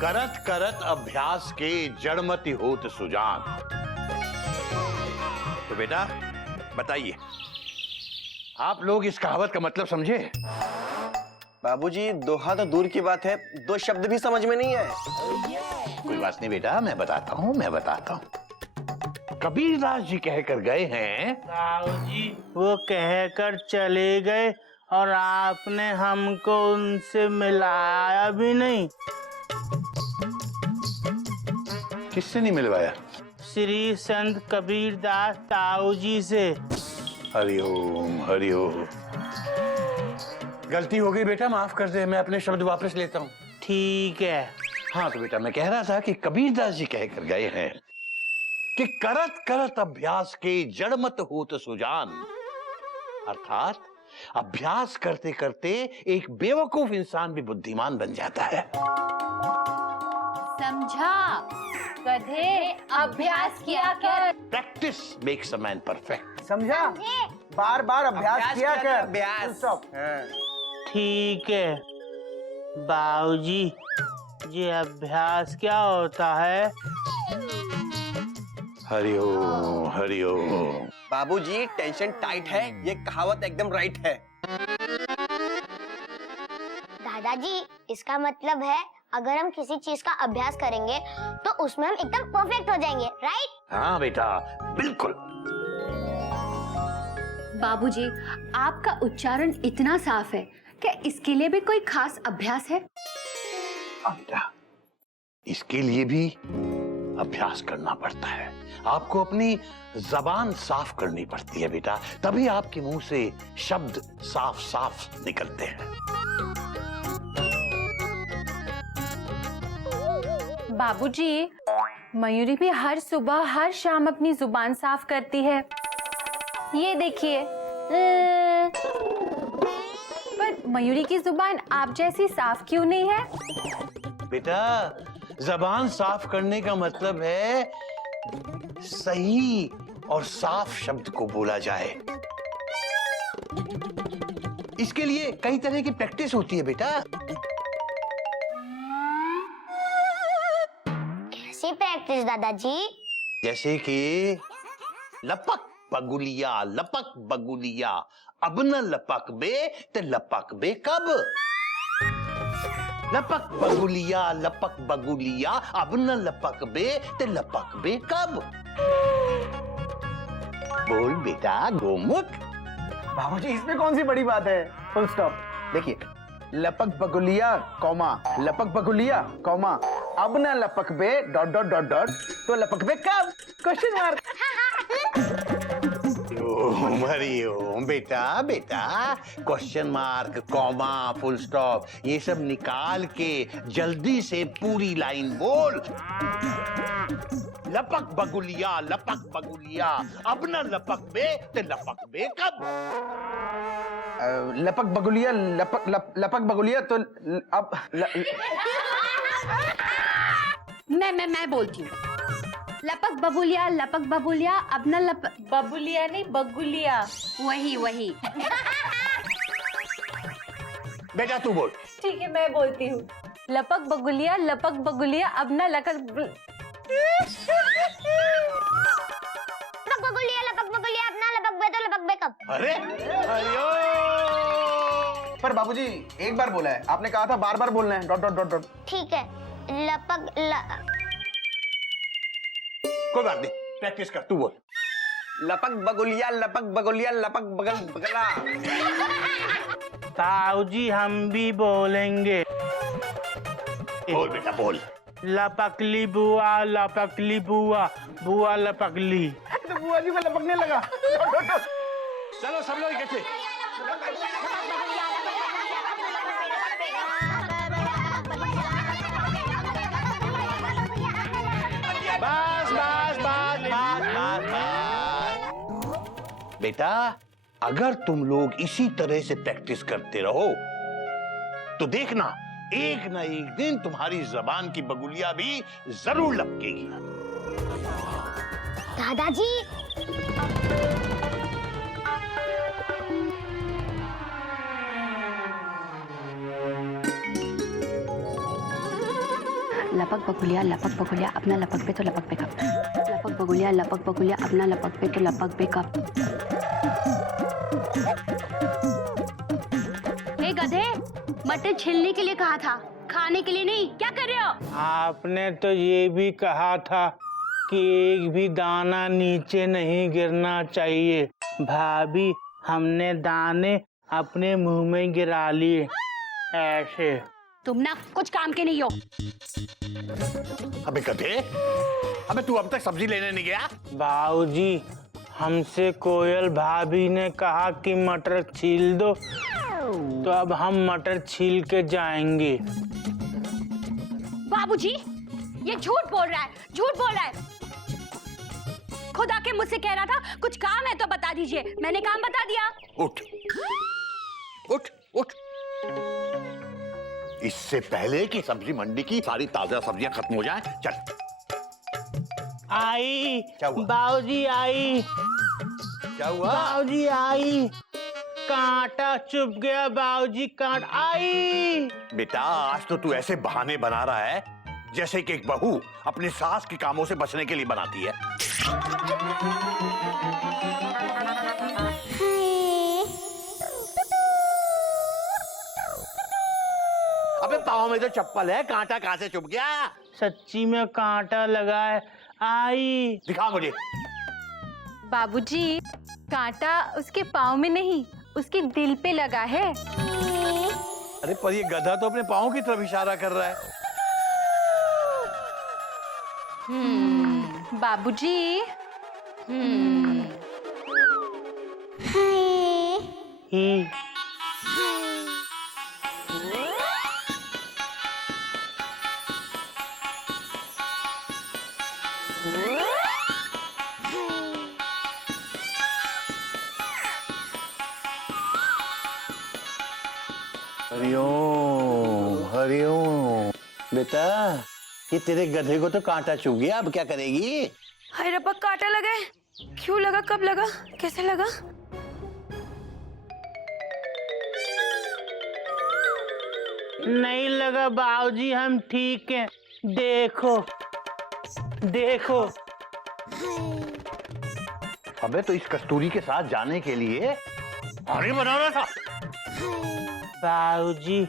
करत करत अभ्यास के जड़मति होत सुजान। तो बेटा बताइए, आप लोग इस कहावत का मतलब समझे? बाबूजी दोहा तो दूर की बात है, 2 शब्द भी समझ में नहीं आए। कोई बात नहीं बेटा, मैं बताता हूँ। कबीरदास जी कहकर गए हैं, बाबूजी वो कहकर चले गए और आपने हमको उनसे मिलाया भी नहीं। किससे नहीं मिलवाया? श्री संत कबीरदास ताऊ जी से। हरिओम हरिओम। गलती हो गई बेटा, माफ कर दे, मैं अपने शब्द वापस लेता हूँ। ठीक है। हाँ तो बेटा मैं कह रहा था कि कबीरदास जी कहकर गए हैं कि करत करत अभ्यास के जड़मत होत सुजान, अर्थात अभ्यास करते करते एक बेवकूफ इंसान भी बुद्धिमान बन जाता है। समझा? गधे अभ्यास किया कर। Practice makes a man perfect. समझा? बार बार अभ्यास किया कर। अभ्यास। ठीक है बाबूजी, ये अभ्यास क्या होता है? हरिओम हरिओम। बाबूजी टेंशन टाइट है, ये कहावत एकदम राइट है। दादाजी इसका मतलब है अगर हम किसी चीज का अभ्यास करेंगे तो उसमें हम एकदम परफेक्ट हो जाएंगे, राइट? हाँ बेटा बिल्कुल। बाबूजी आपका उच्चारण इतना साफ है, क्या इसके लिए भी कोई खास अभ्यास है? हाँ बेटा, इसके लिए भी अभ्यास करना पड़ता है। आपको अपनी जबान साफ करनी पड़ती है बेटा, तभी आपके मुंह से शब्द साफ साफ निकलते हैं। बाबूजी मयूरी भी हर सुबह हर शाम अपनी जुबान साफ करती है, ये देखिए। पर मयूरी की जुबान आप जैसी साफ क्यों नहीं है? बेटा जबान साफ करने का मतलब है सही और साफ शब्द को बोला जाए। इसके लिए कई तरह की प्रैक्टिस होती है बेटा। कैसी प्रैक्टिस दादाजी? जैसे कि लपक बगुलिया अब न लपक बे ते लपक बे कब। लपक बगुलिया अब न लपक बे ते लपक बे कब। बोल बेटा गोमुख। बाबूजी इसमें कौन सी बड़ी बात है? Full stop. देखिए, लपक बगुलिया कॉमा, लपक बगुलिया कॉमा, अब ना लपक बे डॉट डॉट डॉट डॉट, तो लपक बे कब? Question mark. हरिओम बेटा question mark, comma, full stop ये सब निकाल के जल्दी से पूरी लाइन बोल। लपक बगुलिया अब न लपक बे ते लपक बे कब। लपक बगुलिया लपक बगुलिया तो अब मैं बोलती हूँ। लपक बबुलिया अब न लपक बबुलिया नहीं बगुलिया, वही। बेटा तू बोल। ठीक है मैं बोलती हूँ। लपक बगुलिया अब न लपक बगुलिया अपना लपक बे तो लपक बे कब। अरे हरिओम। पर बाबूजी एक बार बोला है, आपने कहा था बार बार बोलना है डॉट डॉट डॉट डॉट। ठीक है कोई बात नहीं, प्रैक्टिस कर, तू बोल। लपक बगुलिया लपक बगला। ताऊ जी हम भी बोलेंगे। बोल बेटा बोल। लपकली बुआ बुआ लपकली। तो बुआ जी में लपकने लगा। चलो सब लोग इकट्ठे। बस। बेटा अगर तुम लोग इसी तरह से प्रैक्टिस करते रहो तो देखना एक ना एक दिन तुम्हारी जबान की बगुलिया भी जरूर लपकेगी। दादाजी लपक बगुलिया अपना लपक पे तो लपक पे कब, लपक बगुलिया अपना लपक पे तो लपक पे कब। हे गधे, मटर छीलने के लिए कहा था, खाने के लिए नहीं। क्या कर रहे हो? आपने तो ये भी कहा था कि एक भी दाना नीचे नहीं गिरना चाहिए। भाभी, हमने दाने अपने मुंह में गिरा लिए ऐसे। तुम ना कुछ काम के नहीं हो। अबे गधे, अबे तू अब तक सब्जी लेने नहीं गया? बाबूजी, हमसे कोयल भाभी ने कहा कि मटर छील दो, तो अब हम मटर छील के जाएंगे। बाबूजी, ये झूठ बोल रहा है, झूठ बोल रहा है। खुद आके मुझसे कह रहा था कुछ काम है तो बता दीजिए, मैंने काम बता दिया। उठ उठ उठ, इससे पहले कि सब्जी मंडी की सारी ताजा सब्जियां खत्म हो जाएं, चल। आई, क्या हुआ? बाबूजी आई, क्या हुआ? बाबूजी आई, कांटा चुभ गया बाबूजी, कांटा। आई बेटा, आज तो तू ऐसे बहाने बना रहा है जैसे कि एक बहू अपनी सास के कामों से बचने के लिए बनाती है। अबे पाँव में तो चप्पल है, कांटा कहां से चुभ गया? सच्ची में कांटा लगा है। आई, दिखा मुझे। बाबूजी, कांटा उसके पाँव में नहीं, उसके दिल पे लगा है। अरे पर ये गधा तो अपने पाँव की तरफ इशारा कर रहा है। बाबूजी, ही, हरिओम हरिओम। बेटा, ये तेरे गधे को तो कांटा चुभ गया, अब क्या करेगी? हाय रब्बा, कांटा लगा है। क्यों लगा, कब लगा, कैसे लगा? नहीं लगा बाबूजी, हम ठीक हैं। देखो देखो। अबे तो इस कस्तूरी के साथ जाने के लिए पानी बनाना था। बाबूजी,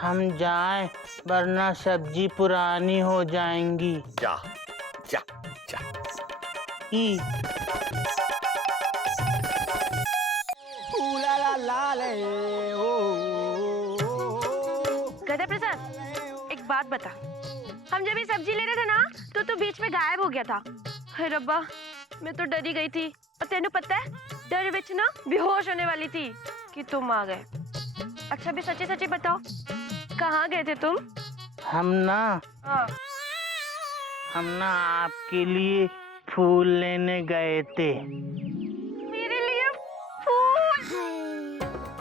हम जाएं वरना सब्जी पुरानी हो जाएंगी। जा जा जा। ई, गधा प्रसाद, एक बात बता, हम जब ये सब्जी ले रहे थे ना तो तू बीच में गायब हो गया था। हाय रब्बा, मैं तो डरी गई थी। और तेनू पता है, डर विच ना बेहोश होने वाली थी कि तुम आ गए। अच्छा भी सच्ची सच्ची बताओ, कहाँ गए थे तुम? हम ना आपके लिए फूल लेने गए थे। मेरे लिए फूल?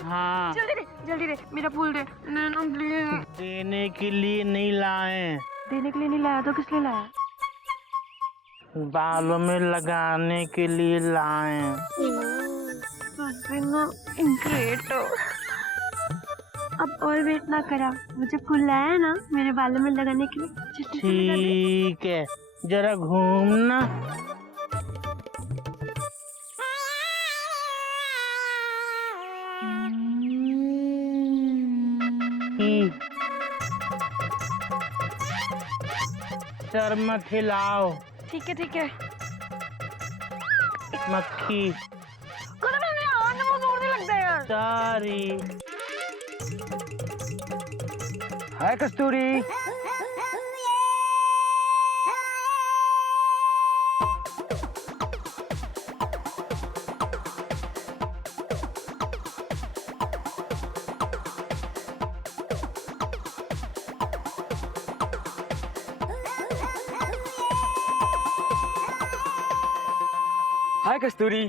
हाँ, जल्दी दे, मेरा फूल दे। नैना प्लीज। देने के लिए नहीं लाए, देने के लिए नहीं लाया तो किस लिए लाया? बालों में लगाने के लिए लाए। ग्रेट। अब और वेट ना करा, मुझे फूल लाया ना मेरे बालों में लगाने के लिए। ठीक है, जरा घूमना। सर मत हिलाओ। ठीक है ठीक है। मक्खी, लगता है यार। सारी। हाय कस्तूरी। हाय कस्तूरी।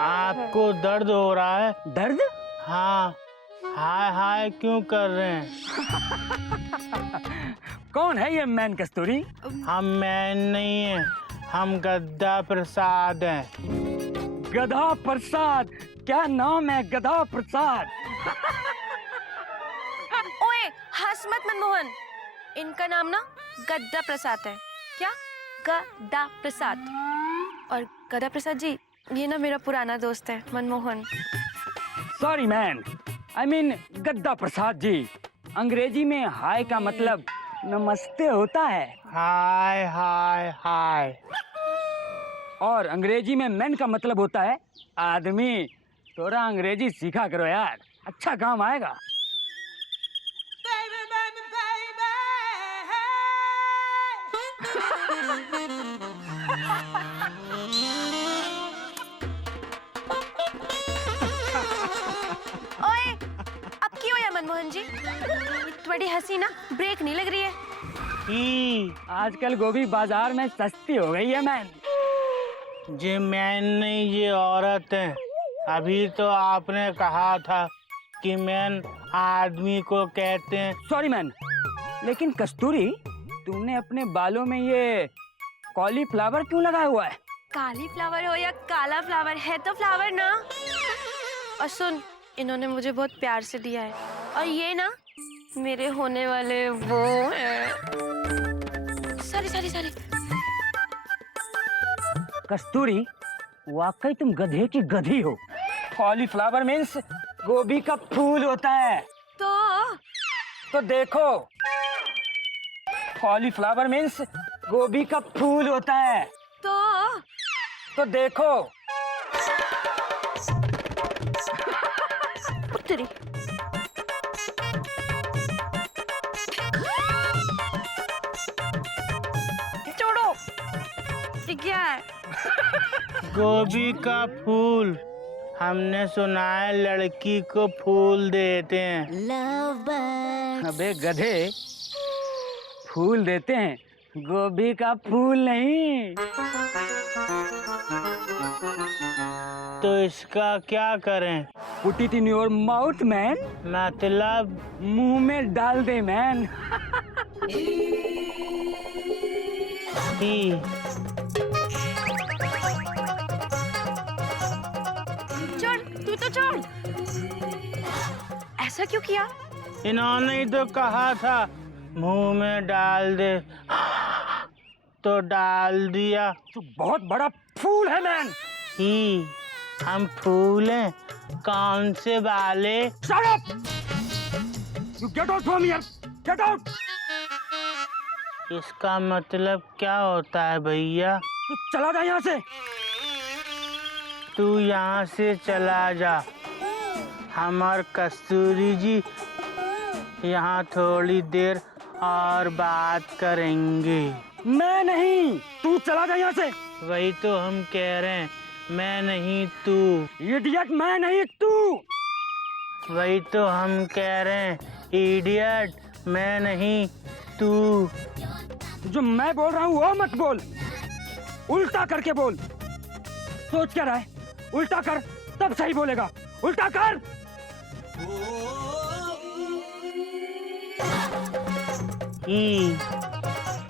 आपको दर्द हो रहा है? दर्द? हाँ। हाय हाय क्यों कर रहे हैं? कौन है ये मैन कस्तूरी? हम मैन नहीं हैं, हम गद्दा प्रसाद हैं। गधा प्रसाद? क्या नाम है गधा प्रसाद? ओए, हंस बकवास मत मनमोहन। इनका नाम ना गद्दा प्रसाद है। क्या? गद्दा प्रसाद। और गद्दा प्रसाद जी, ये ना मेरा पुराना दोस्त है Manmohan. Sorry man, I mean गद्दा प्रसाद जी। अंग्रेजी में हाय का मतलब नमस्ते होता है, हाय हाय हाय। और अंग्रेजी में मैन का मतलब होता है आदमी। थोड़ा अंग्रेजी सीखा करो यार, अच्छा काम आएगा। ओए, अब क्यों है मनमोहन जी? तुम्हारी हंसी ना ब्रेक नहीं लग रही है। आजकल गोभी बाजार में सस्ती हो गई है मैन। ये मैन नहीं, ये औरत है। अभी तो आपने कहा था कि मैन आदमी को कहते हैं। सॉरी मैन, लेकिन कस्तूरी तुमने अपने बालों में ये कॉलीफ्लावर क्यों लगाया हुआ है? काली फ्लावर हो या काला फ्लावर, है तो फ्लावर ना। और सुन, इन्होंने मुझे बहुत प्यार से दिया है, और ये ना मेरे होने वाले वो सॉरी। कस्तूरी वाकई तुम गधे की गधी हो। कॉलीफ्लावर मीन्स गोभी का फूल होता है। तो देखो, कॉलीफ्लावर मीन्स गोभी का फूल होता है। तो देखो। उत्तरी। छोड़ो, ये क्या है? गोभी का फूल। हमने सुना है लड़की को फूल देते हैं। अबे गधे, फूल देते हैं, गोभी का फूल नहीं। तो इसका क्या करें? Put it in your mouth man. मतलब मुंह में डाल दे मैन। ही छोड़, तू तो छोड़। ऐसा क्यों किया? इन्होंने ही तो कहा था मुंह में डाल दे, तो डाल दिया। तो बहुत बड़ा फूल है मैन। ही हम फूल हैं, कौन से वाले? Shut up! You get out from here! Get out! इसका मतलब क्या होता है भैया? तू चला जा यहाँ से। तू यहाँ से चला जा। हम और कस्तूरी जी यहाँ थोड़ी देर और बात करेंगे। मैं नहीं, तू चला जा यहाँ से। वही तो हम कह रहे हैं, मैं नहीं तू। इडियट, मैं नहीं तू। वही तो हम कह रहे हैं, इडियट, मैं नहीं तू। जो मैं बोल रहा हूँ वो मत बोल, उल्टा करके बोल। सोच क्या रहा है? उल्टा कर, तब सही बोलेगा। उल्टा कर।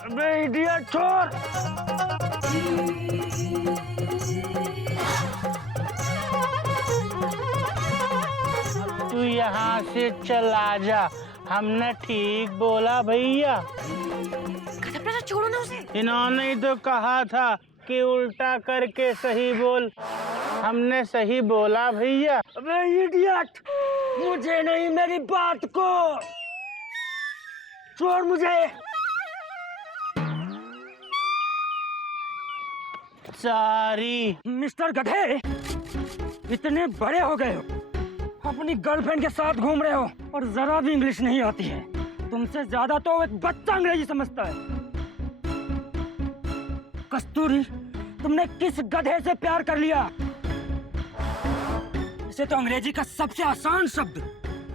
अबे इडियट, छोड़। तू यहाँ से चला जा। हमने ठीक बोला भैया। छोड़ो ना उसे। इन्होंने ही तो कहा था कि उल्टा करके सही बोल। हमने सही बोला भैया। अबे इडियट, मुझे नहीं, मेरी बात को छोड़। मुझे सॉरी। मिस्टर गधे, इतने बड़े हो गए हो, अपनी गर्लफ्रेंड के साथ घूम रहे हो और जरा भी इंग्लिश नहीं आती है। तुमसे ज्यादा तो एक बच्चा अंग्रेजी समझता है। कस्तूरी, तुमने किस गधे से प्यार कर लिया? इसे तो अंग्रेजी का सबसे आसान शब्द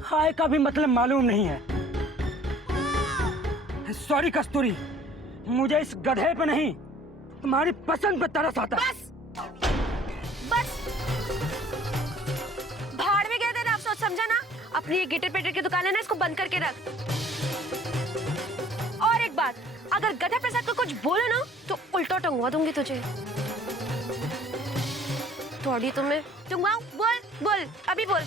हाय का भी मतलब मालूम नहीं है। सॉरी कस्तूरी, मुझे इस गधे पे नहीं, तुम्हारी पसंद पे तरस आता है। बस भाड़ में गए थे ना, अफसोस समझा ना। अपनी ये गिटर पेटर की दुकान है ना, इसको बंद करके रख। और एक बात, अगर गधा प्रसाद को कुछ बोले ना तो उल्टा टंगवा दूंगी तुझे। थोड़ी तुम्हें टंगवाऊं? बोल बोल, अभी बोल।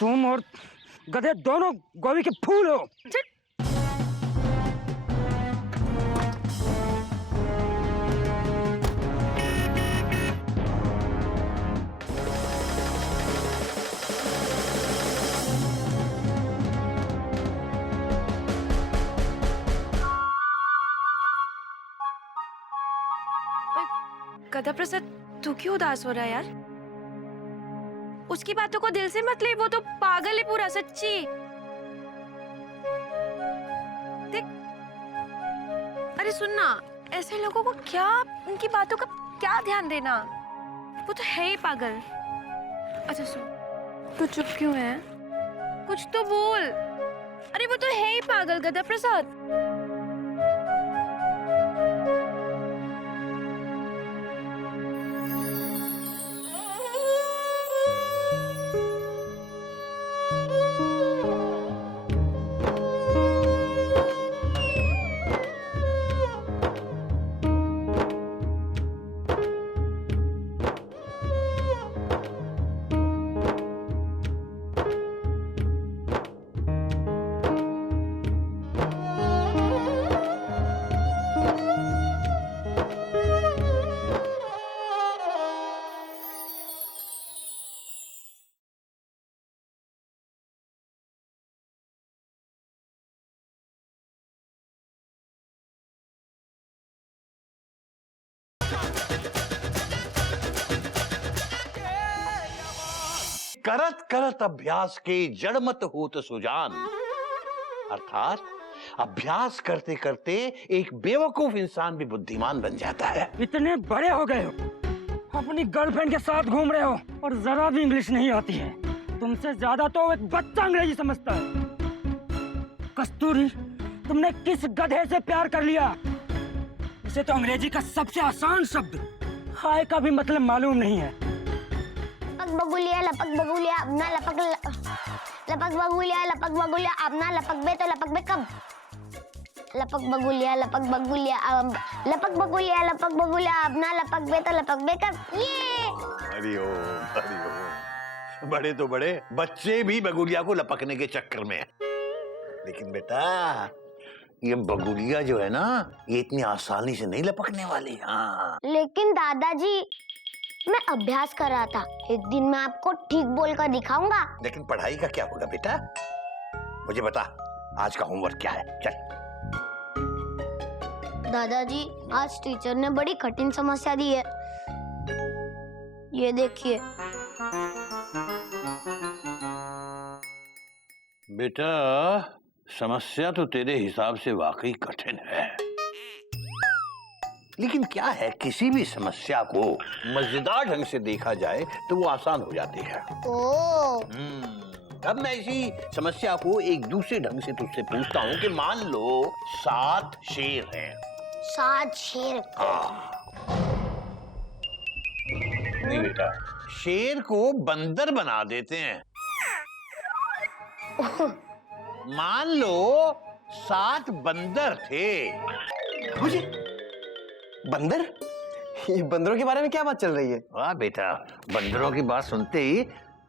तुम और गधे दोनों गोभी के फूल हो। गधा प्रसाद, तू क्यों उदास हो रहा है यार? उसकी बातों को दिल से मत ले, वो तो पागल है पूरा, सच्ची। देख, अरे सुनना, ऐसे लोगों को क्या, उनकी बातों का क्या ध्यान देना, वो तो है ही पागल। अच्छा सुन, तू चुप क्यों है? कुछ तो बोल। अरे वो तो है ही पागल गधा प्रसाद। करत करत अभ्यास के जड़मत होत सुजान, अर्थात अभ्यास करते करते एक बेवकूफ इंसान भी बुद्धिमान बन जाता है। इतने बड़े हो गए हो, अपनी गर्लफ्रेंड के साथ घूम रहे हो और जरा भी इंग्लिश नहीं आती है। तुमसे ज्यादा तो एक बच्चा अंग्रेजी समझता है। कस्तूरी, तुमने किस गधे से प्यार कर लिया? इसे तो अंग्रेजी का सबसे आसान शब्द हाय का भी मतलब मालूम नहीं है। लपक बगुलिया अपना लपक बगुलिया अपना लपक बे, तो लपक बे कब? लपक बगुलिया अपना लपक बे, तो लपक बे कब? ये हरिओम, बड़े तो बड़े बच्चे भी बगुलिया को लपकने के चक्कर में हैं। लेकिन बेटा, ये बगुलिया जो है ना, ये इतनी आसानी से नहीं लपकने वाली। हाँ, लेकिन दादाजी, मैं अभ्यास कर रहा था, एक दिन मैं आपको ठीक बोलकर दिखाऊंगा। लेकिन पढ़ाई का क्या होगा बेटा? मुझे बता, आज का होमवर्क क्या है? चल। दादाजी, आज टीचर ने बड़ी कठिन समस्या दी है, ये देखिए। बेटा, समस्या तो तेरे हिसाब से वाकई कठिन है, लेकिन क्या है, किसी भी समस्या को मजेदार ढंग से देखा जाए तो वो आसान हो जाती है। अब मैं इसी समस्या को एक दूसरे ढंग से तुझसे पूछता हूँ कि मान लो 7 शेर हैं। 7 शेर? नहीं बेटा, शेर को बंदर बना देते हैं। मान लो 7 बंदर थे। मुझे बंदर? ये बंदरों के बारे में क्या बात चल रही है? वाह बेटा, बंदरों की बात सुनते ही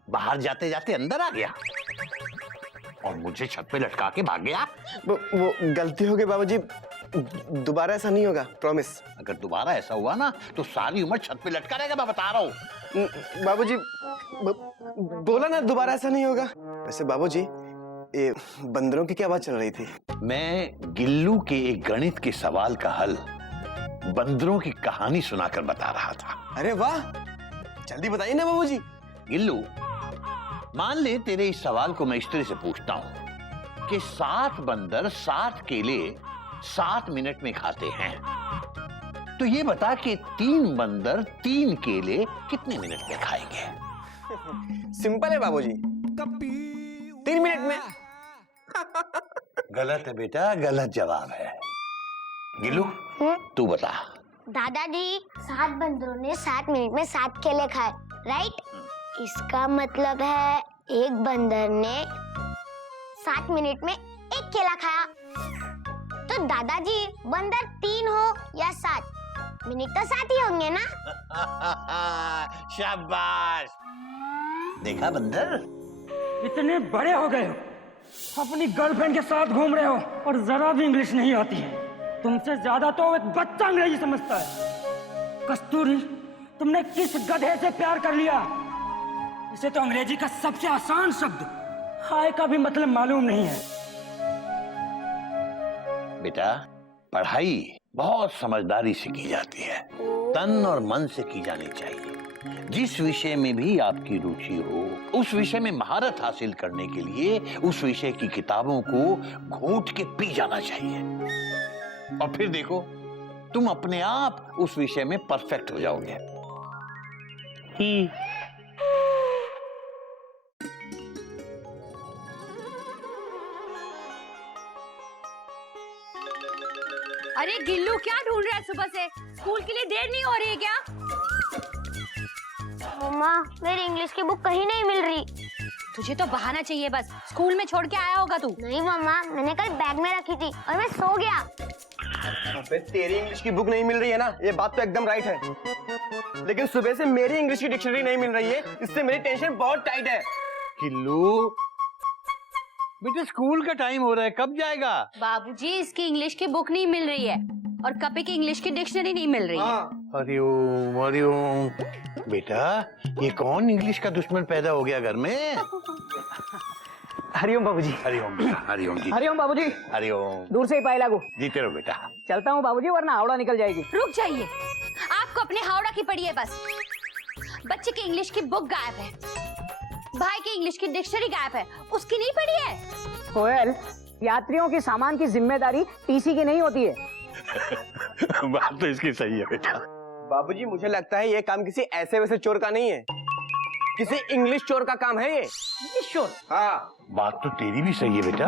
बाहर जाते जाते अंदर आ गया और मुझे छत पे लटका के भाग गया। वो गलती हो गई बाबूजी, दोबारा ऐसा नहीं होगा, प्रॉमिस। अगर दोबारा ऐसा हुआ ना तो सारी उम्र छत पे लटका रहेगा, मैं बता रहा हूँ। बाबूजी, बोला ना दोबारा ऐसा नहीं होगा। वैसे बाबूजी, ये बंदरों की क्या बात चल रही थी? मैं गिल्लू के एक गणित के सवाल का हल बंदरों की कहानी सुनाकर बता रहा था। अरे वाह, जल्दी बताइए ना बाबूजी। गिल्लू, मान ले तेरे इस सवाल को मैं इस तरह से पूछता हूं कि 7 बंदर 7 केले 7 मिनट में खाते हैं, तो ये बता कि 3 बंदर 3 केले कितने मिनट में खाएंगे? सिंपल है बाबूजी, 3 मिनट में। गलत है बेटा, गलत जवाब है। गिल्लू, तू बता। दादाजी, 7 बंदरों ने 7 मिनट में 7 केले खाए, राइट? इसका मतलब है एक बंदर ने 7 मिनट में 1 केला खाया। तो दादाजी, बंदर 3 हो या 7, मिनट तो 7 ही होंगे ना? शाबाश, देखा बंदर, इतने बड़े हो गए हो, अपनी गर्लफ्रेंड के साथ घूम रहे हो और जरा भी इंग्लिश नहीं आती है। तुमसे ज्यादा तो एक बच्चा अंग्रेजी समझता है। कस्तूरी, तुमने किस गधे से प्यार कर लिया? इसे तो अंग्रेजी का सबसे आसान शब्द हाय का भी मतलब मालूम नहीं है। बेटा, पढ़ाई बहुत समझदारी से की जाती है, तन और मन से की जानी चाहिए। जिस विषय में भी आपकी रुचि हो, उस विषय में महारत हासिल करने के लिए उस विषय की किताबों को घोंट के पी जाना चाहिए। और फिर देखो, तुम अपने आप उस विषय में परफेक्ट हो जाओगे। ही अरे गिल्लू, क्या ढूंढ रहा है सुबह से? स्कूल के लिए देर नहीं हो रही है क्या? मम्मा, मेरी इंग्लिश की बुक कहीं नहीं मिल रही। तुझे तो बहाना चाहिए बस। स्कूल में छोड़ के आया होगा तू। नहीं मम्मा, मैंने कल बैग में रखी थी और मैं सो गया। अबे तेरी इंग्लिश की बुक नहीं मिल रही है ना, ये बात तो एकदम राइट है। लेकिन सुबह से मेरी इंग्लिश की डिक्शनरी नहीं मिल रही है, इससे मेरी टेंशन बहुत टाइट है। किल्लू, बेटे स्कूल का टाइम हो रहा है, कब जाएगा? बाबूजी, इसकी इंग्लिश की बुक नहीं मिल रही है और कपी की इंग्लिश की डिक्शनरी नहीं मिल रही है। हरिओम हरिओम। बेटा, ये कौन इंग्लिश का दुश्मन पैदा हो गया घर में? हरिओम बाबूजी। हरिओम बेटा, हरिओम जी। हरिओम बाबूजी। हरिओम। दूर से ही पाए लागू। जीते रहो बेटा। चलता हूँ बाबूजी, वरना हावड़ा निकल जाएगी। रुक जाइए, आपको अपने हावड़ा की पड़ी है बस। बच्चे की इंग्लिश की बुक गायब है, भाई की इंग्लिश की डिक्शनरी गायब है, उसकी नहीं पड़ी है। कोयल, यात्रियों की सामान की जिम्मेदारी टीसी की नहीं होती है। बात तो इसकी सही है बेटा। बाबूजी, मुझे लगता है ये काम किसी ऐसे वैसे चोर का नहीं है, किसी इंग्लिश चोर का काम है ये। इंग्लिश चोर? हाँ। बात तो तेरी भी सही है बेटा।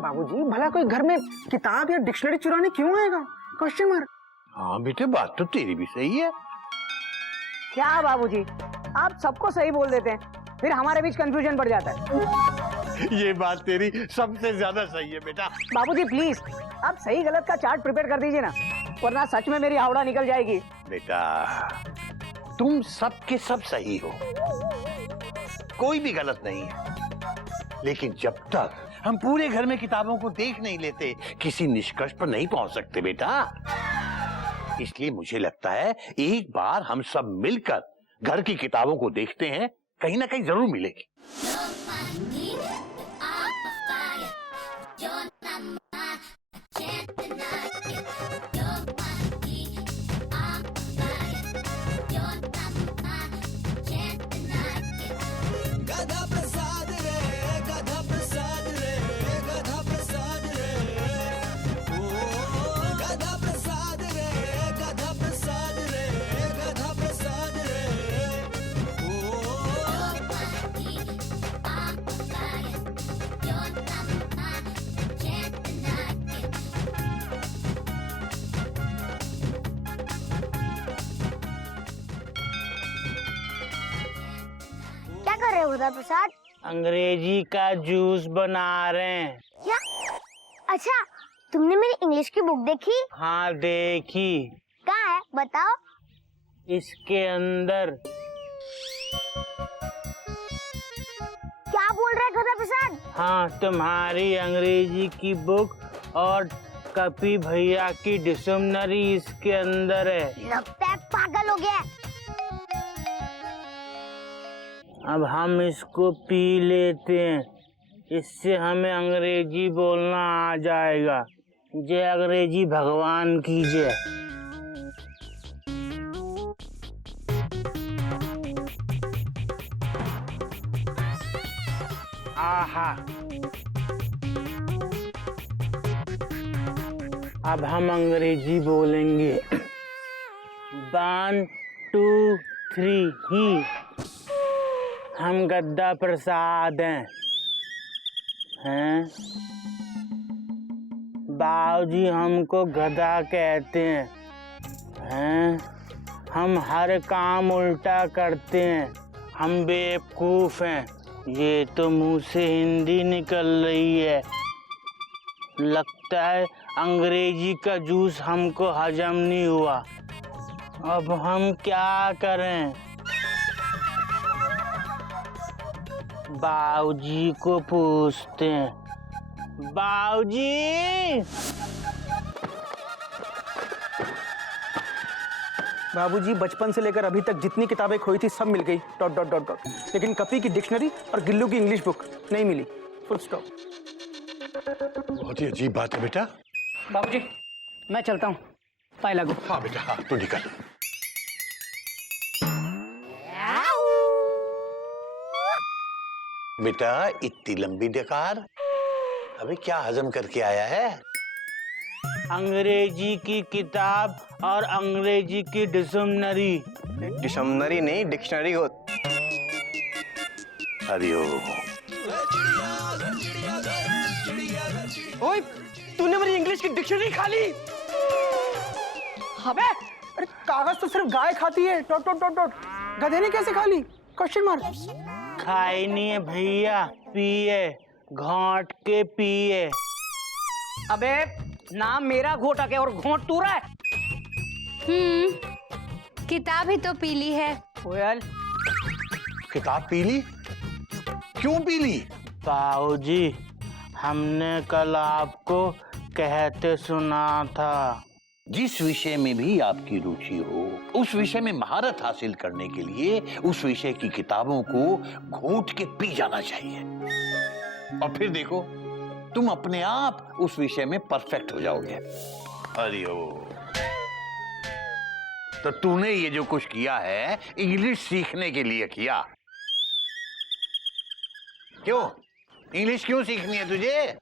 बाबूजी, भला कोई घर में किताब या डिक्शनरी चुराने क्यों आएगा? Question mark. हाँ बेटे, बात तो तेरी भी सही है। क्या बाबूजी, आप सबको सही बोल देते हैं, फिर हमारे बीच कंफ्यूजन बढ़ जाता है। ये बात तेरी सबसे ज्यादा सही है बेटा। बाबूजी प्लीज, आप सही गलत का चार्ट प्रिपेयर कर दीजिए ना, वरना सच में मेरी हावड़ा निकल जाएगी। बेटा, तुम सब के सब सही हो, कोई भी गलत नहीं है। लेकिन जब तक हम पूरे घर में किताबों को देख नहीं लेते, किसी निष्कर्ष पर नहीं पहुंच सकते बेटा। इसलिए मुझे लगता है एक बार हम सब मिलकर घर की किताबों को देखते हैं, कहीं ना कहीं जरूर मिलेगी। क्या कर रहे हो गुदा प्रसाद? अंग्रेजी का जूस बना रहे हैं। क्या? अच्छा, तुमने मेरी इंग्लिश की बुक देखी? हाँ देखी। कहाँ है बताओ? इसके अंदर। क्या बोल रहे गुदा प्रसाद? हाँ, तुम्हारी अंग्रेजी की बुक और कपी भैया की डिक्शनरी इसके अंदर है। लगता है पागल हो गया। अब हम इसको पी लेते हैं, इससे हमें अंग्रेजी बोलना आ जाएगा। जय अंग्रेजी भगवान की जय। आहा, अब हम अंग्रेजी बोलेंगे। 1 2 3 ही। हम गद्दा प्रसाद हैं? बाबूजी हमको गधा कहते हैं? हम हर काम उल्टा करते हैं, हम बेवकूफ हैं। ये तो मुंह से हिंदी निकल रही है। लगता है अंग्रेजी का जूस हमको हजम नहीं हुआ। अब हम क्या करें? बाबूजी को पूछते हैं। बाबूजी, बाबूजी बचपन से लेकर अभी तक जितनी किताबें खोई थी सब मिल गई, डॉट डॉट डॉट डॉट, लेकिन कपी की डिक्शनरी और गिल्लू की इंग्लिश बुक नहीं मिली, फुल स्टॉप। बहुत ही अजीब बात है बेटा। बाबूजी मैं चलता हूँ, पाए लागू। हाँ बेटा, हाँ तू निकल। बेटा इतनी लंबी डकार अभी क्या हजम करके आया है? अंग्रेजी की किताब और अंग्रेजी की डिक्शनरी। डिक्शनरी नहीं, डिक्शनरी हो। हरिओम। ओए, तूने मेरी इंग्लिश की डिक्शनरी खा ली? अबे अरे कागज तो सिर्फ गाय खाती है, डॉट डॉट डॉट डॉट, गधे ने कैसे खा ली? Question mark. खाई नहीं है भैया, पिए, घोंट के पिए। अबे नाम मेरा घोटक है और घोंट तू रहा है। किताब ही तो पीली है। कोयल, किताब पीली? क्यों पीली? बाबूजी, हमने कल आपको कहते सुना था। जिस विषय में भी आपकी रुचि हो, उस विषय में महारत हासिल करने के लिए उस विषय की किताबों को घोट के पी जाना चाहिए, और फिर देखो तुम अपने आप उस विषय में परफेक्ट हो जाओगे। हरिओम। तो तूने ये जो कुछ किया है इंग्लिश सीखने के लिए किया। क्यों? इंग्लिश क्यों सीखनी है तुझे?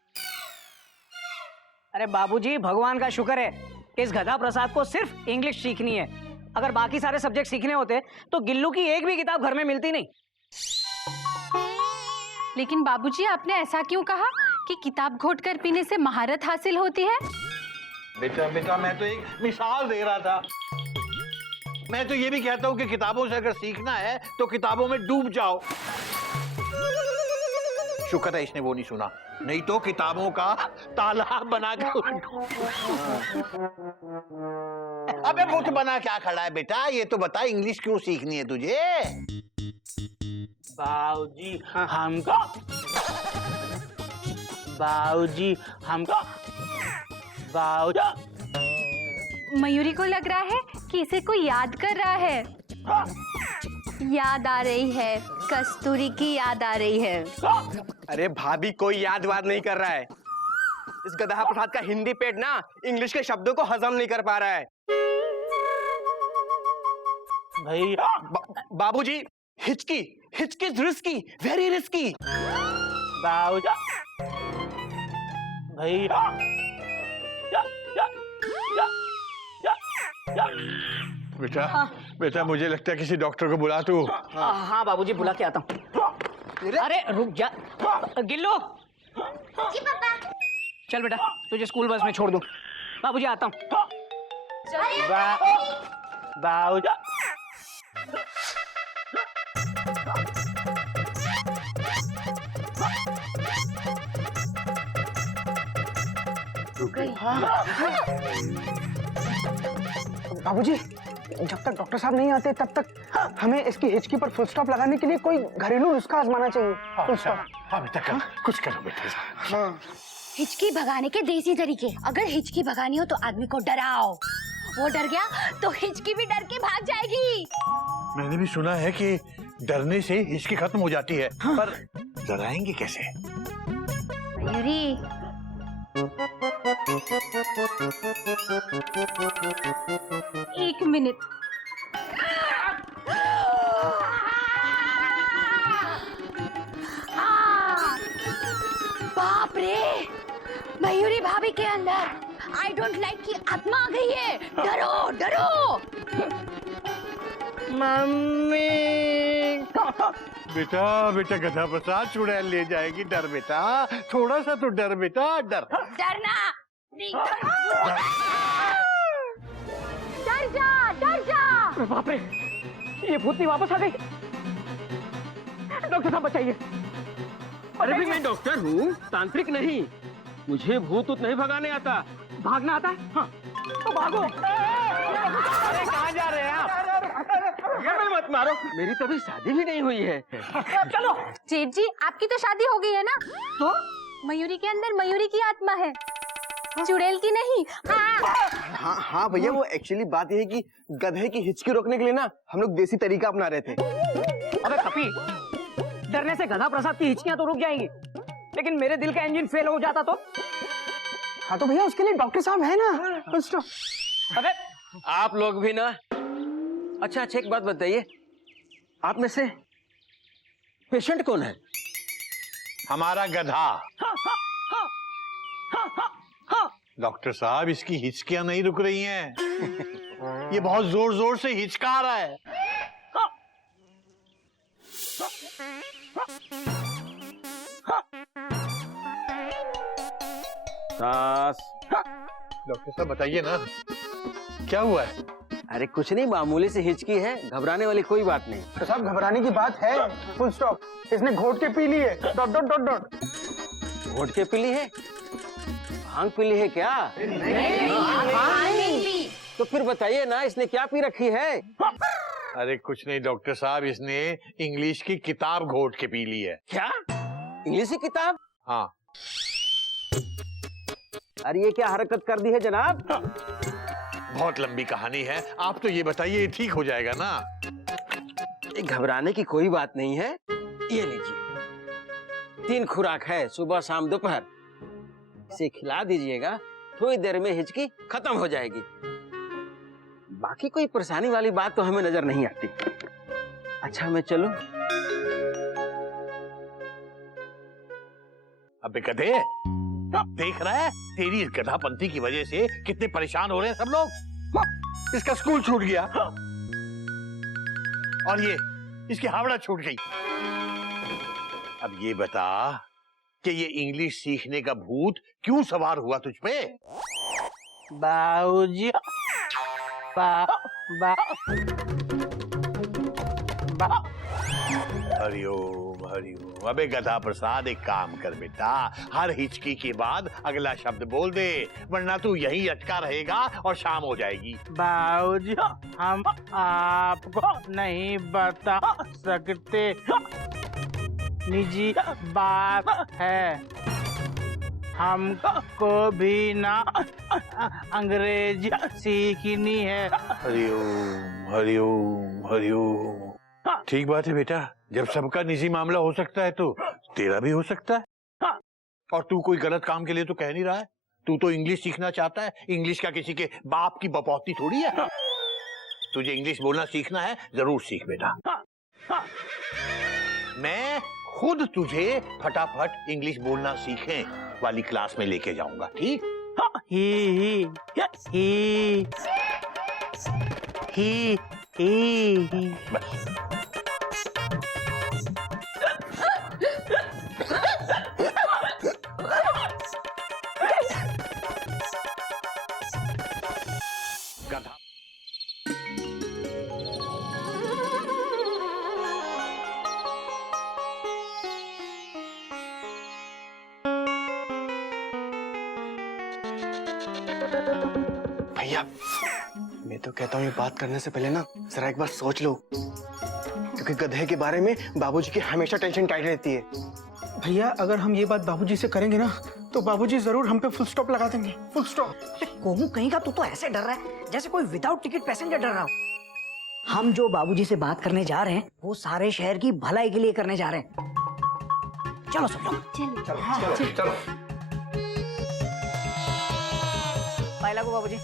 अरे बाबूजी भगवान का शुक्र है इस गधा प्रसाद को सिर्फ इंग्लिश सीखनी है। अगर बाकी सारे सब्जेक्ट सीखने होते तो गिल्लू की एक भी किताब घर में मिलती नहीं। लेकिन बाबूजी, आपने ऐसा क्यों कहा कि किताब घोट कर पीने से महारत हासिल होती है? बेटा बेटा, मैं तो एक मिसाल दे रहा था। मैं तो ये भी कहता हूँ कि किताबों से अगर सीखना है तो किताबों में डूब जाओ। शुक्र है इसने वो नहीं सुना, नहीं तो किताबों का तालाब बनाकर। अबे मुठ बना क्या खड़ा है बेटा? ये तो बता, इंग्लिश क्यों सीखनी है तुझे? बाबूजी हमको, बाबूजी हमको, बाबूजी। मयूरी को लग रहा है कि इसे कोई याद कर रहा है। याद आ रही है, कस्तूरी की याद आ रही है। अरे भाभी, कोई याद वाद नहीं कर रहा है। इस गधा प्रसाद का हिंदी पेट ना इंग्लिश के शब्दों को हजम नहीं कर पा रहा है। भैया बाबूजी, हिचकी, हिचकी रिस्की, वेरी रिस्की। बाबूजी, भैया बेटा बेटा, मुझे लगता है किसी डॉक्टर को बुला तू। हाँ बाबूजी बुला के आता हूँ। अरे रुक जा गिल्लू। जी पापा। चल बेटा तुझे स्कूल बस में छोड़ दूं। बाबूजी आता हूँ। बाबूजी, बाबूजी जब तक डॉक्टर साहब नहीं आते तब तक हमें इसकी हिचकी पर फुल स्टॉप लगाने के लिए कोई घरेलू नुस्खा आजमाना चाहिए। Full stop. हाँ बेटा, कर, कुछ करो बेटा। हाँ। हिचकी भगाने के देसी तरीके। अगर हिचकी भगानी हो तो आदमी को डराओ, वो डर गया तो हिचकी भी डर के भाग जाएगी। मैंने भी सुना है कि डरने से हिचकी खत्म हो जाती है। हाँ। पर डराएंगे कैसे? मयूरी, एक मिनट। बाप रे, मयूरी भाभी के अंदर आई डोंट लाइक की आत्मा आ गई है। डरो डरो। मम्मी। बेटा बेटा, गधा प्रसाद चुड़ैल ले जाएगी। डर बेटा, थोड़ा सा तो डर बेटा, डर। डरना नहीं। डर जा, डर जा। बाप रे, ये भूतनी वापस आ गई। डॉक्टर साहब बचाइए। अरे भी मैं डॉक्टर हूँ, तांत्रिक नहीं। मुझे भूत नहीं भगाने आता। भागना आता है? हाँ तो भागो। अरे कहाँ जा रहे हैं आप? मत मारो, मेरी तो अभी शादी भी नहीं हुई है। चलो। जेठ जी, आपकी तो शादी हो गई है ना? तो मयूरी के अंदर मयूरी की आत्मा है, चुड़ैल की नहीं। हाँ हाँ भैया, वो एक्चुअली बात ये है कि गधे की हिचकी रोकने के लिए ना हम लोग देसी तरीका अपना रहे थे। अबे कपी, डरने से गधा प्रसाद की हिचकियां तो रुक जाएंगी, लेकिन मेरे दिल का इंजन फेल हो जाता तो? हाँ तो भैया उसके लिए डॉक्टर साहब है ना। अबे आप लोग भी ना। अच्छा अच्छा, एक बात बताइए, आप में से पेशेंट कौन है? हमारा गधा। डॉक्टर साहब, इसकी हिचकियां नहीं रुक रही हैं। ये बहुत जोर जोर से हिचका रहा है। सास। डॉक्टर साहब बताइए ना, क्या हुआ है? अरे कुछ नहीं, मामूली सी हिचकी है, घबराने वाली कोई बात नहीं। तो साहब घबराने की बात है, फुल स्टॉप। इसने घोट के पी ली है, डॉट डॉट डॉट डॉट। घोट के पी ली है? भांग पी ली है क्या? नहीं। तो फिर बताइए ना, इसने क्या पी रखी है? अरे कुछ नहीं डॉक्टर साहब, इसने इंग्लिश की किताब घोट के पी ली है। क्या? इंग्लिश की किताब? हाँ। अरे ये क्या हरकत कर दी है जनाब? बहुत लंबी कहानी है, आप तो ये बताइए, ये ठीक हो जाएगा ना? ये घबराने की कोई बात नहीं है। ये लीजिए, 3 खुराक है, सुबह शाम दोपहर। इसे खिला दीजिएगा, थोड़ी देर में हिचकी खत्म हो जाएगी। बाकी कोई परेशानी वाली बात तो हमें नजर नहीं आती। अच्छा मैं चलूं? अबे गधे, देख रहा है तेरी इस गधापंथी की वजह से कितने परेशान हो रहे हैं सब लोग। इसका स्कूल छूट गया और ये इसकी हावड़ा छूट गई। अब ये बता कि ये इंग्लिश सीखने का भूत क्यों सवार हुआ तुझ पे? बाबूजी, हरिओम हरिओम। अबे गधा प्रसाद, एक काम कर बेटा, हर हिचकी के बाद अगला शब्द बोल दे, वरना तू यहीं अटका रहेगा और शाम हो जाएगी। बाबूजी, हम आपको नहीं बता सकते, निजी बात है। हमको भी ना अंग्रेजी सीखनी है। हरिओम हरिओम हरिओम। ठीक बात है बेटा, जब सबका निजी मामला हो सकता है तो तेरा भी हो सकता है। और तू कोई गलत काम के लिए तो कह नहीं रहा है, तू तो इंग्लिश सीखना चाहता है। इंग्लिश का किसी के बाप की बपौती थोड़ी है। तुझे इंग्लिश बोलना सीखना है, जरूर सीख बेटा। मैं खुद तुझे फटाफट इंग्लिश बोलना सीखें वाली क्लास में लेके जाऊंगा, ठीक? ही बस। गधा। भैया मैं तो कहता हूँ, ये बात करने से पहले ना जरा एक बार सोच लो, क्योंकि गधे के बारे में बाबूजी की हमेशा टेंशन टाइट रहती है। भैया अगर हम ये बात बाबूजी से करेंगे ना, तो बाबूजी जरूर हम पे फुल स्टॉप लगा देंगे, फुल स्टॉप। कोहू कहीं का, तू तो ऐसे डर रहा है जैसे कोई विदाउट टिकट पैसेंजर डर रहा हो। हम जो बाबूजी से बात करने जा रहे हैं वो सारे शहर की भलाई के लिए करने जा रहे हैं। चलो सब लोग, चलो। पायला को बाबूजी,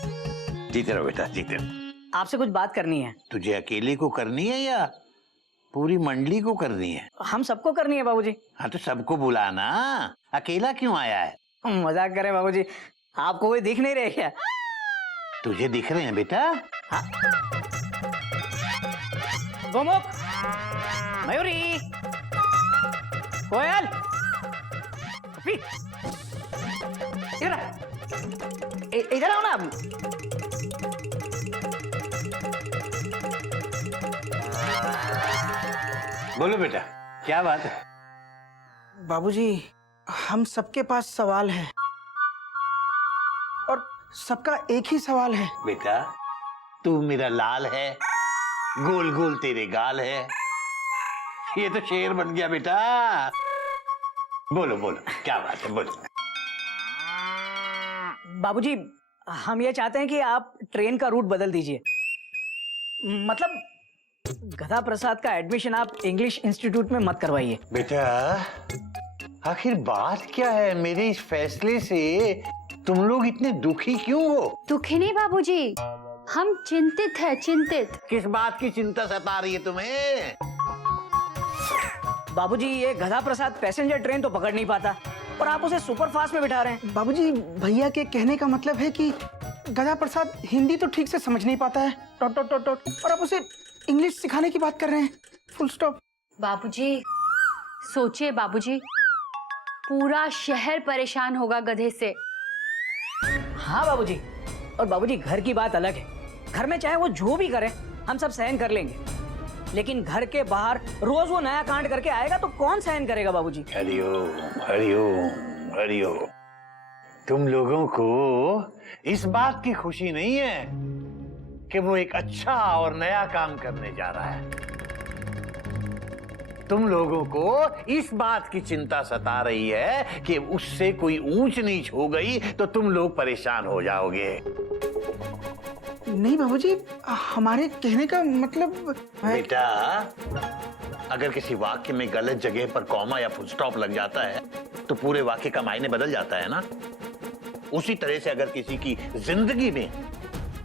जीते रहो बेटा, जीते रहो। आपसे कुछ बात करनी है। तुझे अकेले को करनी है या पूरी मंडली को करनी है? हम सबको करनी है बाबूजी। हाँ तो सबको बुलाना, अकेला क्यों आया है? मजाक करें बाबूजी, आपको कोई दिख नहीं रहे क्या? तुझे दिख रहे हैं बेटा। गोमुख, मयूरी, कोयल, कपी, इधर आओ ना। बोलो बेटा, क्या बात है? बाबूजी हम सबके पास सवाल है और सबका एक ही सवाल है। बेटा तू मेरा लाल है गोल गोल तेरे गाल है। ये तो शेर बन गया बेटा। बोलो बोलो, क्या बात है, बोलो। बाबूजी, हम ये चाहते हैं कि आप ट्रेन का रूट बदल दीजिए। मतलब गधा प्रसाद का एडमिशन आप इंग्लिश इंस्टीट्यूट में मत करवाइए। बेटा, आखिर बात क्या है? मेरे इस फैसले से तुम लोग इतने दुखी क्यों हो? दुखी नहीं बाबूजी, हम चिंतित है, चिंतित। किस बात की चिंता सता रही है तुम्हें? बाबूजी, ये गधा प्रसाद पैसेंजर ट्रेन तो पकड़ नहीं पाता और आप उसे सुपर फास्ट में बिठा रहे हैं। बाबूजी, भैया के कहने का मतलब है कि गधा प्रसाद हिंदी तो ठीक से समझ नहीं पाता है, डॉट डॉट डॉट डॉट, और आप उसे इंग्लिश सिखाने की बात कर रहे हैं, फुल स्टॉप। बाबूजी सोचिए बाबूजी, पूरा शहर परेशान होगा गधे से। हाँ बाबूजी, और बाबूजी घर की बात अलग है। घर में चाहे वो जो भी करे हम सब सहन कर लेंगे, लेकिन घर के बाहर रोज वो नया कांड करके आएगा तो कौन सहन करेगा बाबूजी? हरिओम हरिओम हरिओम। तुम लोगों को इस बात की खुशी नहीं है कि वो एक अच्छा और नया काम करने जा रहा है। तुम लोगों को इस बात की चिंता सता रही है कि उससे कोई ऊंच नीच हो गई तो तुम लोग परेशान हो जाओगे। नहीं बाबूजी, हमारे कहने का मतलब है... बेटा, अगर किसी वाक्य में गलत जगह पर कॉमा या फुल स्टॉप लग जाता है तो पूरे वाक्य का मायने बदल जाता है ना। उसी तरह से अगर किसी की जिंदगी में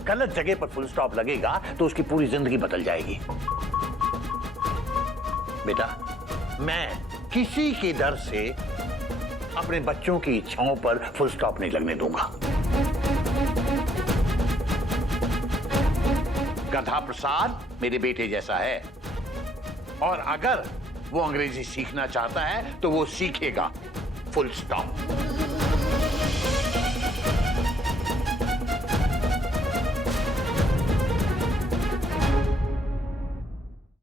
गलत जगह पर फुल स्टॉप लगेगा तो उसकी पूरी जिंदगी बदल जाएगी। बेटा, मैं किसी के डर से अपने बच्चों की इच्छाओं पर फुल स्टॉप नहीं लगने दूंगा। गधा प्रसाद मेरे बेटे जैसा है और अगर वो अंग्रेजी सीखना चाहता है तो वो सीखेगा, फुल स्टॉप।